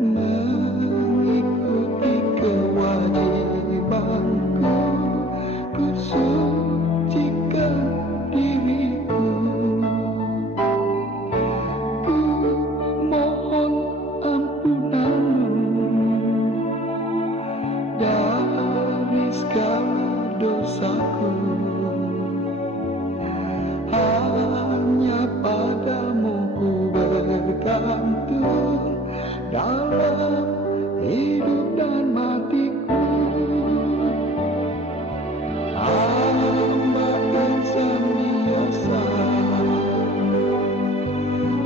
mengikuti kewajibanku, kusucikan diriku. Ku mohon ampunanmu dari segala dosaku. Hanya padamu ku bergantung dalam hidup dan matiku. Hamba insan biasa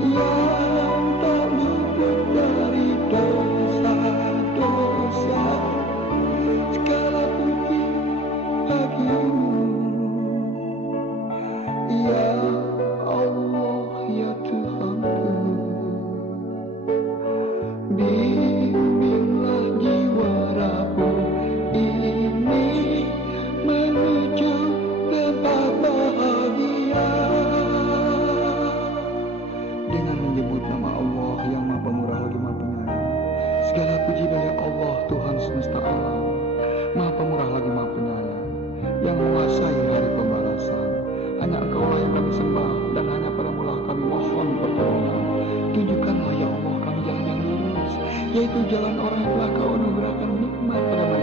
yang tak luput dari dosa-dosa. Segala puji bagimu, ya Allah, ya Tuhanku. Bimbinglah jiwa rapuh ini menuju tempat bahagia dengan menyebut nama Allah yang Maha Pemurah lagi Maha Penyayang. Segala puji bagi Allah Tuhan semesta alam, Maha Pemurah lagi Maha Penyayang, yang menguasai hari pembalasan. Hanya Engkaulah yang kami sembah, dan hanya padamu-lah kami mohon pertolongan. Tunjukkanlah ya Allah kami jalan yang lurus, yaitu jalan orang yang telah Kau anugerahkan nikmat pada